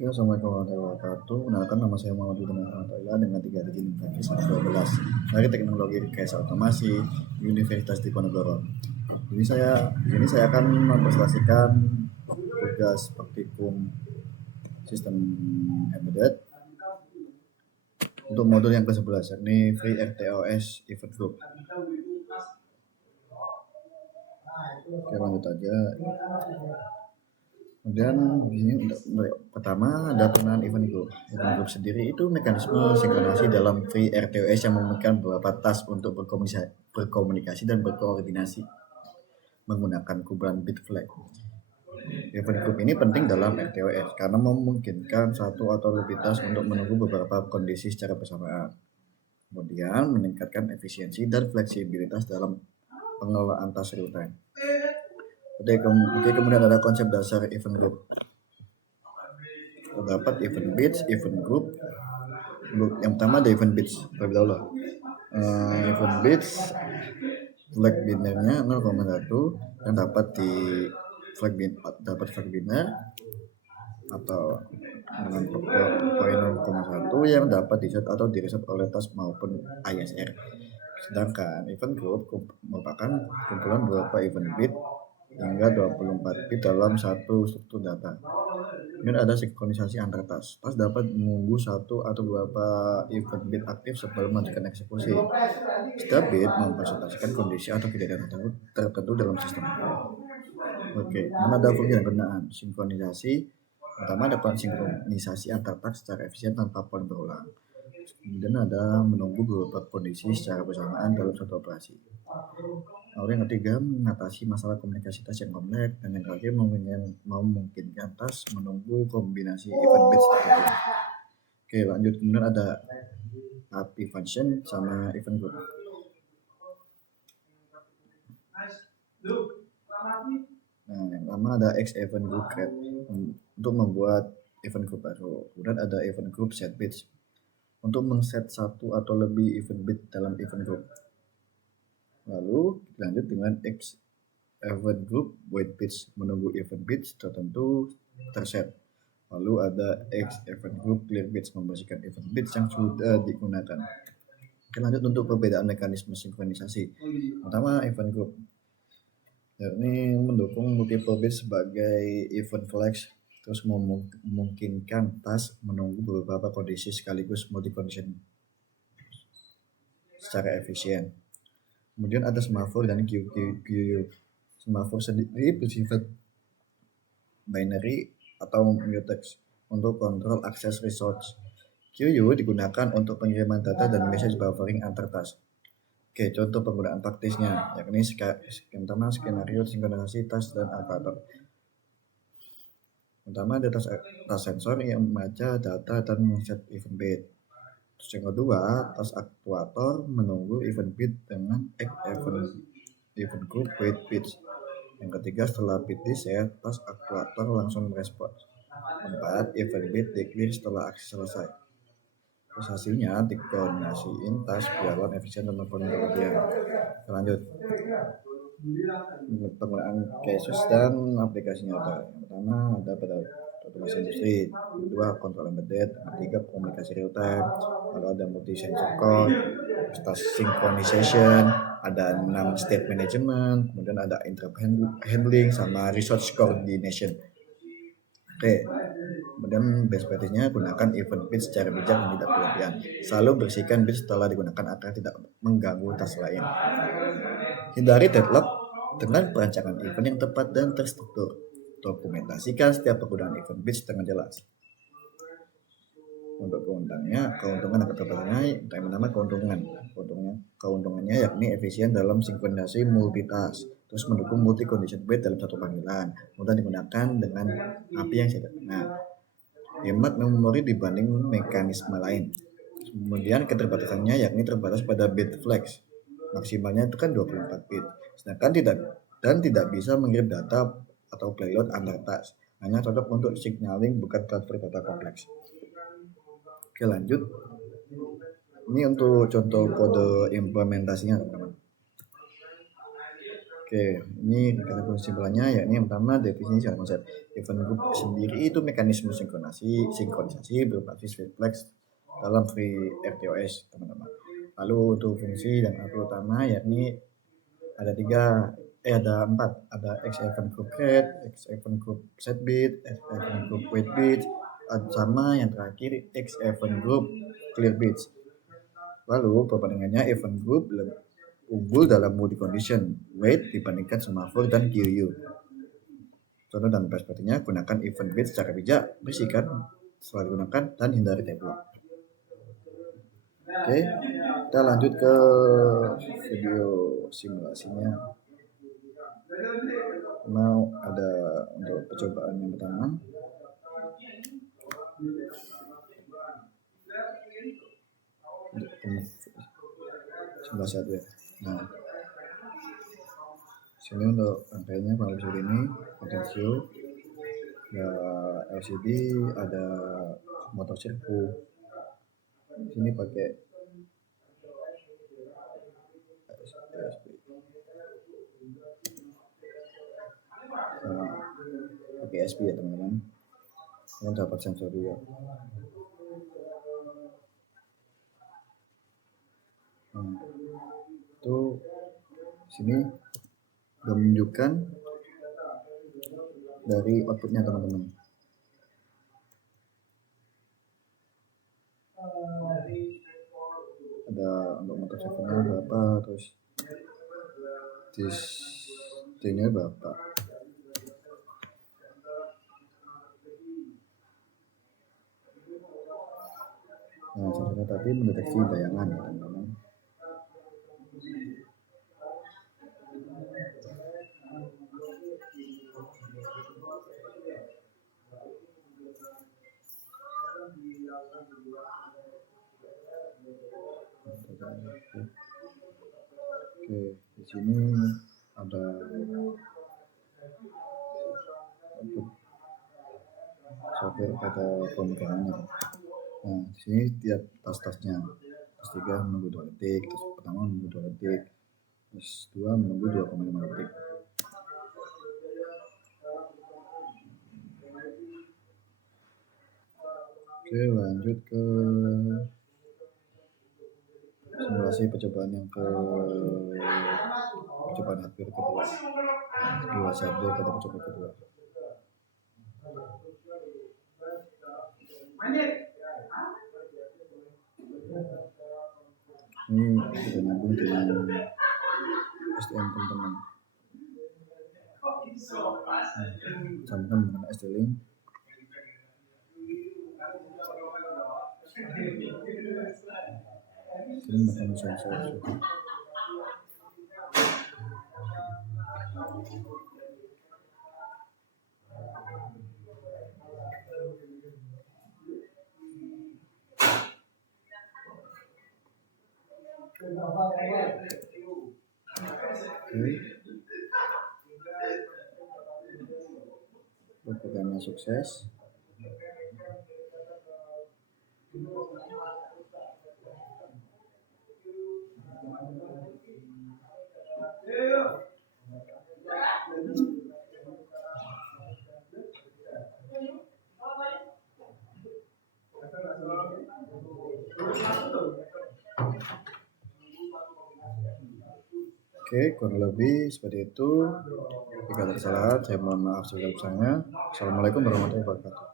Oke, Assalamualaikum warahmatullahi wabarakatuh. Kenalkan, nama saya Muhammad Hidayat Rahmatullah dengan 3 digit NIM 112 dari Teknologi Rekayasa Otomasi Universitas Diponegoro. Di sini saya akan mempresentasikan tugas praktikum sistem embedded untuk modul yang ke-11, yakni Free RTOS Event Group. Oke, lanjut aja. Kemudian ini untuk pertama ada pengenalan event group. Event group sendiri itu mekanisme sinkronasi dalam Free RTOS yang memungkinkan beberapa task untuk berkomunikasi dan berkoordinasi menggunakan kumpulan bit flag. Event group ini penting dalam RTOS karena memungkinkan satu atau lebih task untuk menunggu beberapa kondisi secara bersamaan. Kemudian meningkatkan efisiensi dan fleksibilitas dalam pengelolaan task real time. Oke, kemudian ada konsep dasar event group. Terdapat event bits, event group. Yang pertama ada event bits terlebih dahulu. Event bits flag binarnya 0,1 yang dapat di flag binner atau dengan poin 0,1 yang dapat di-set atau di-reset oleh task maupun ISR. Sedangkan event group merupakan kumpulan beberapa event bit hingga 24 bit dalam satu struktur data. Kemudian ada sinkronisasi antar task. Task dapat menunggu satu atau beberapa event bit aktif sebelum melanjutkan eksekusi. Setiap bit mempresentasikan kondisi atau kejadian tertentu dalam sistem. Oke, mana ada fungsi dan penggunaan sinkronisasi. Pertama ada sinkronisasi antar task secara efisien tanpa poin berulang. Kemudian ada menunggu beberapa kondisi secara bersamaan dalam satu operasi. Lalu yang ketiga, mengatasi masalah komunikasi task yang kompleks, dan yang terakhir memungkinkan task menunggu kombinasi event bits tertentu. Oke, lanjut. Kemudian ada API function sama event group. Nah, yang pertama ada X event group create untuk membuat event group baru. Kemudian ada event group set bits untuk men-set satu atau lebih event bit dalam event group. Lalu lanjut dengan X event group wait bits menunggu event bits tertentu terset. Lalu ada X event group clear bits membersihkan event bits yang sudah digunakan. Oke, lanjut untuk perbedaan mekanisme sinkronisasi. Pertama event group, yakni mendukung multiple bits sebagai event flags, terus memungkinkan task menunggu beberapa kondisi sekaligus multi condition secara efisien. Kemudian ada semafor dan QU. Semafor sendiri bersifat binary atau mutex untuk kontrol akses resource. QU digunakan untuk pengiriman data dan message buffering antar task. Oke, contoh penggunaan praktisnya, yakni yang pertama skenario sinkronisasi task dan aktuator. Pertama ada task sensor yang membaca data dan men-set event bit. Terus yang kedua, task aktuator menunggu event bit dengan event group wait bits. Yang ketiga, setelah bit di-set, task aktuator langsung merespon. 4. Event bit declare setelah aksi selesai. Terus hasilnya dikoordinasiin task biar efisien dan berlebihan. Lanjut. Penggunaan cases dan aplikasi nyata. Yang pertama ada pada otomasi industri, kedua kontrol embedded, ketiga komunikasi real time, lalu ada multi sensor code, task synchronization, ada 6 state management, kemudian ada interrupt handling sama resource coordination. Oke, kemudian best practice-nya gunakan event bit secara bijak dan tidak berlebihan. Selalu bersihkan bit setelah digunakan agar tidak mengganggu task lain. Hindari deadlock dengan perancangan event yang tepat dan terstruktur. Dokumentasikan setiap penggunaan event bits dengan jelas. Untuk keuntungan atau keuntungannya, yang pertama keuntungannya yakni efisien dalam sinkronisasi multitask, terus mendukung multi condition bit dalam satu panggilan, mudah digunakan dengan API yang sederhana, hemat memori dibanding mekanisme lain. Kemudian keterbatasannya yakni terbatas pada bit flags, maksimalnya itu kan 24 bit, sedangkan tidak bisa mengirim data atau payload antar task, hanya cocok untuk signaling bukan transfer data kompleks. Oke, lanjut. Ini untuk contoh kode implementasinya, teman-teman. Oke, ini kategori kesimpulannya yakni yang pertama definisi secara konsep. Event group sendiri itu mekanisme sinkronisasi berbasis refleks dalam free RTOS, teman-teman. Lalu untuk fungsi dan arti utama yakni ada empat, ada X event group create, X event group set bit, X event group wait bit, sama yang terakhir X event group clear bits. Lalu perbandingannya event group unggul dalam multi condition wait dibandingkan semafor dan QU. Contoh dan perspektifnya, gunakan event bit secara bijak, bersihkan setelah digunakan dan hindari deadlock. Oke, kita lanjut ke video simulasinya. Mau ada untuk percobaan yang pertama. Simulasi satu ya. Nah, sini untuk rangkaiannya pada episode ini potensio, ada LCD, ada motor sirkuit. Sini pakai SP ya teman-teman. Yang dapat sensor juga. Itu sini sudah menunjukkan dari outputnya teman-teman. Ada untuk motor sirkuitnya berapa, terus distingnya berapa. Nah, sensornya tadi mendeteksi bayangan ya teman-teman. Oke, di sini ada software pada pemegangannya. Nah, di sini tiap tas-tasnya. Tas 3 menunggu 2 detik, tas pertama menunggu 2 detik, tas 2 menunggu 2,5 detik. Oke, lanjut ke simulasi percobaan yang percobaan hardware kedua. Simulasi hardware pada percobaan kedua. Ini kita nyambung dengan STM teman-teman. Sambungkan dengan ST-Link. Ini menekan sensor suhu. Programnya sukses. Oke, kurang lebih seperti itu. Jika ada kesalahan, saya mohon maaf sebesar-besarnya. Assalamualaikum warahmatullahi wabarakatuh.